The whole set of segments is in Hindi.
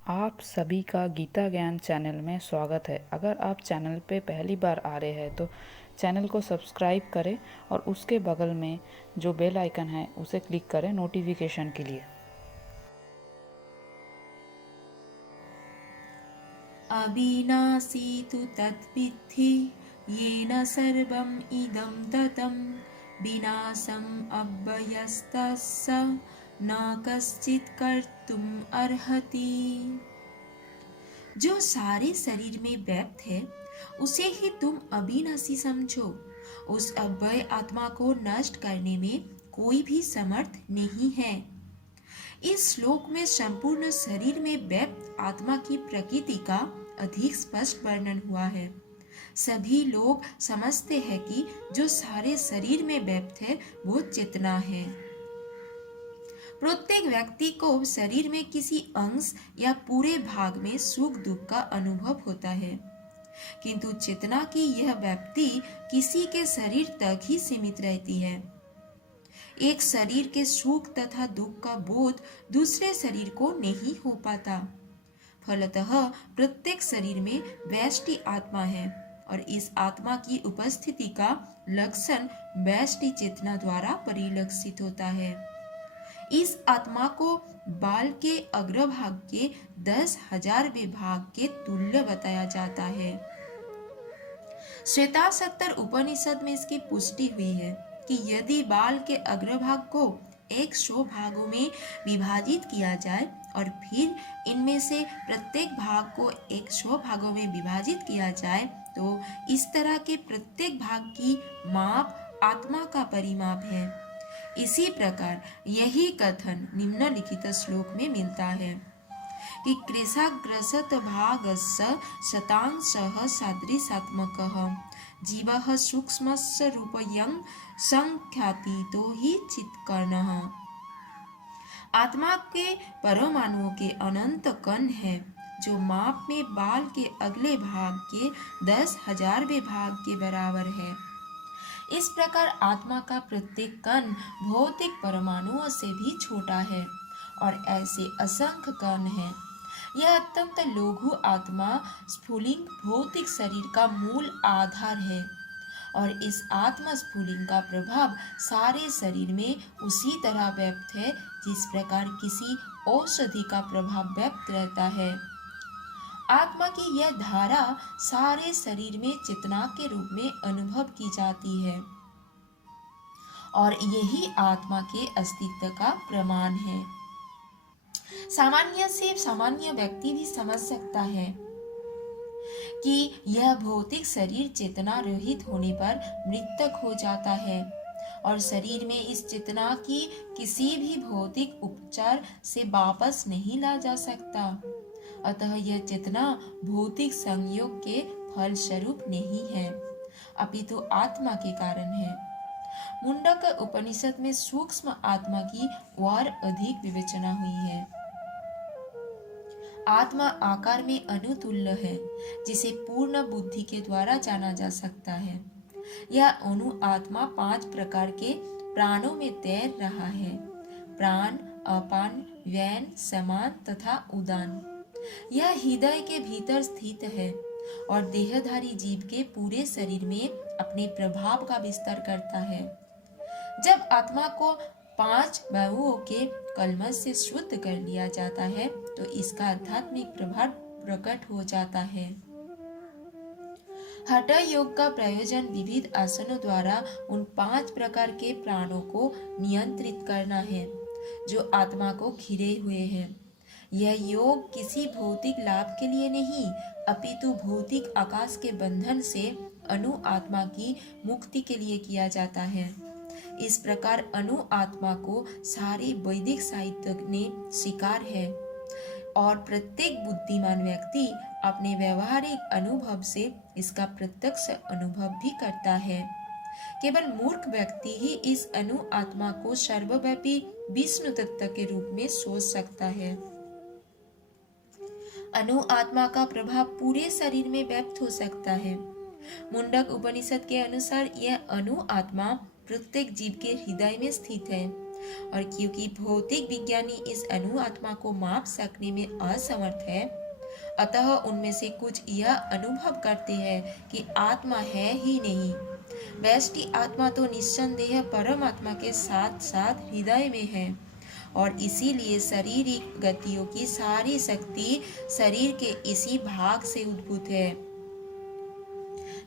आप सभी का गीता ज्ञान चैनल में स्वागत है। अगर आप चैनल पे पहली बार आ रहे हैं तो चैनल को सब्सक्राइब करें और उसके बगल में जो बेल आइकन है उसे क्लिक करें नोटिफिकेशन के लिए। अविनाशी तु तद्विद्धि येन सर्वम् इदं ततं विनाशम् अव्ययस्तस्य न कश्चित् कर्तुम् अर्हति। जो सारे शरीर में व्याप्त है उसे ही तुम अविनाशी समझो। उस अव्यय आत्मा को नष्ट करने में कोई भी समर्थ नहीं है। इस श्लोक में संपूर्ण शरीर में व्याप्त आत्मा की प्रकृति का अधिक स्पष्ट वर्णन हुआ है। सभी लोग समझते हैं कि जो सारे शरीर में व्याप्त है वो चेतना है। प्रत्येक व्यक्ति को शरीर में किसी अंश या पूरे भाग में सुख दुख का अनुभव होता है, किंतु चेतना की यह व्याप्ति किसी के शरीर तक ही सीमित रहती है। एक शरीर के सुख तथा दुख का बोध दूसरे शरीर को नहीं हो पाता। फलतः प्रत्येक शरीर में व्यष्टि आत्मा है और इस आत्मा की उपस्थिति का लक्षण व्यष्टि चेतना द्वारा परिलक्षित होता है। इस आत्मा को बाल के अग्रभाग के 10,000वें भाग के तुल्य बताया जाता है। श्वेताशतर उपनिषद में इसकी पुष्टि हुई है कि यदि बाल के अग्रभाग को 100 भागों में विभाजित किया जाए और फिर इनमें से प्रत्येक भाग को 100 भागों में विभाजित किया जाए तो इस तरह के प्रत्येक भाग की माप आत्मा का परिमाप है। इसी प्रकार यही कथन निम्नलिखित श्लोक में मिलता है कि कृशाग्रसत भागस्य शतांशः सादृशात्मकः जीवः सूक्ष्मस्य रूपयं संख्यातीतो हि चित्कर्णः। आत्मा के परमाणुओं के अनंत कण है जो माप में बाल के अगले भाग के 10,000वें भाग के बराबर है। इस प्रकार आत्मा का प्रत्येक कण भौतिक परमाणुओं से भी छोटा है और ऐसे असंख्य कण हैं। यह अत्यंत लघु आत्मा स्फुलिंग भौतिक शरीर का मूल आधार है और इस आत्मा स्फुलिंग का प्रभाव सारे शरीर में उसी तरह व्याप्त है जिस प्रकार किसी औषधि का प्रभाव व्याप्त रहता है। आत्मा की यह धारा सारे शरीर में चेतना के रूप में अनुभव की जाती है और यही आत्मा के अस्तित्व का प्रमाण है। सामान्य से सामान्य व्यक्ति भी समझ सकता है कि यह भौतिक शरीर चेतना रहित होने पर मृतक हो जाता है और शरीर में इस चेतना की किसी भी भौतिक उपचार से वापस नहीं ला जा सकता। अतः यह चेतना भौतिक संयोग के फल स्वरूप नहीं है अपितु आत्मा के कारण है। मुंडक उपनिषद में सूक्ष्म आत्मा की और अधिक विवेचना हुई है। आत्मा आकार में अनुतुल्य है जिसे पूर्ण बुद्धि के द्वारा जाना जा सकता है। यह अणु आत्मा 5 प्रकार के प्राणों में तैर रहा है: प्राण, अपान, व्यन, समान तथा उदान। यह हृदय के भीतर स्थित है और देहधारी जीव के पूरे शरीर में अपने प्रभाव का विस्तार करता है। जब आत्मा को 5 वायुओं के कलमश से शुद्ध कर लिया जाता है तो इसका आध्यात्मिक प्रभाव प्रकट हो जाता है। हठ योग का प्रयोजन विविध आसनों द्वारा उन 5 प्रकार के प्राणों को नियंत्रित करना है जो आत्मा को घिरे हुए हैं। यह योग किसी भौतिक लाभ के लिए नहीं अपितु भौतिक आकाश के बंधन से अणु आत्मा की मुक्ति के लिए किया जाता है। इस प्रकार अणु आत्मा को सारे वैदिक साहित्य ने स्वीकार है और प्रत्येक बुद्धिमान व्यक्ति अपने व्यवहारिक अनुभव से इसका प्रत्यक्ष अनुभव भी करता है। केवल मूर्ख व्यक्ति ही इस अणु आत्मा को सर्वव्यापी विष्णु तत्व के रूप में सोच सकता है। अणु आत्मा का प्रभाव पूरे शरीर में व्याप्त हो सकता है। मुंडक उपनिषद के अनुसार यह अणु आत्मा प्रत्येक जीव के हृदय में स्थित है और क्योंकि भौतिक विज्ञानी इस अणु आत्मा को माप सकने में असमर्थ है, अतः उनमें से कुछ यह अनुभव करते हैं कि आत्मा है ही नहीं। व्यष्टि आत्मा तो निस्संदेह परमात्मा के साथ साथ हृदय में है, और इसीलिए शारीरिक गतियों की सारी शक्ति शरीर के इसी भाग से उद्भूत है।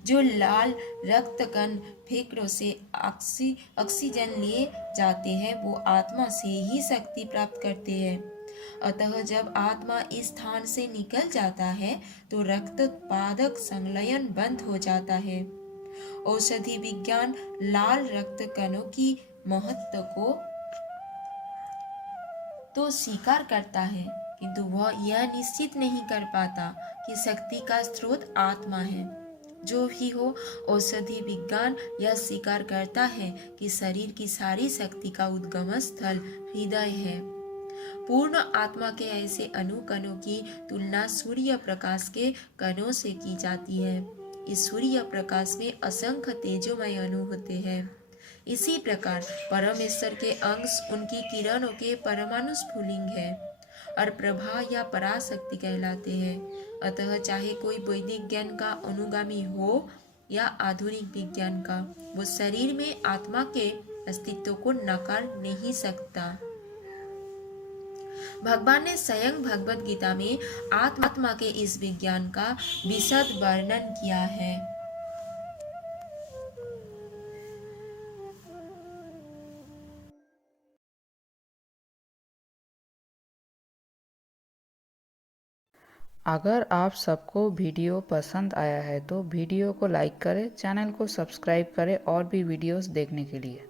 जो लाल रक्त कण फेफड़ों से ऑक्सीजन ले जाते हैं, वो आत्मा से ही शक्ति प्राप्त करते हैं। अतः जब आत्मा इस स्थान से निकल जाता है तो रक्त उत्पादक संलयन बंद हो जाता है। औषधि विज्ञान लाल रक्त कणों की महत्व को तो स्वीकार करता है, किंतु वह यह निश्चित नहीं कर पाता कि शक्ति का स्रोत आत्मा है। जो भी हो, औषधि विज्ञान यह स्वीकार करता है कि शरीर की सारी शक्ति का उद्गम स्थल हृदय है। पूर्ण आत्मा के ऐसे अणु कणों की तुलना सूर्य प्रकाश के कणों से की जाती है। इस सूर्य प्रकाश में असंख्य तेजोमय अणु होते हैं। इसी प्रकार परमेश्वर के अंश उनकी किरणों के परमाणु स्फुलिंग है और प्रभा या पराशक्ति कहलाते हैं। अतः चाहे कोई वैदिक ज्ञान का अनुगामी हो या आधुनिक विज्ञान का, वो शरीर में आत्मा के अस्तित्व को नकार नहीं सकता। भगवान ने स्वयं भगवत गीता में आत्मा के इस विज्ञान का विशद वर्णन किया है। अगर आप सबको वीडियो पसंद आया है तो वीडियो को लाइक करें, चैनल को सब्सक्राइब करें और भी वीडियोस देखने के लिए।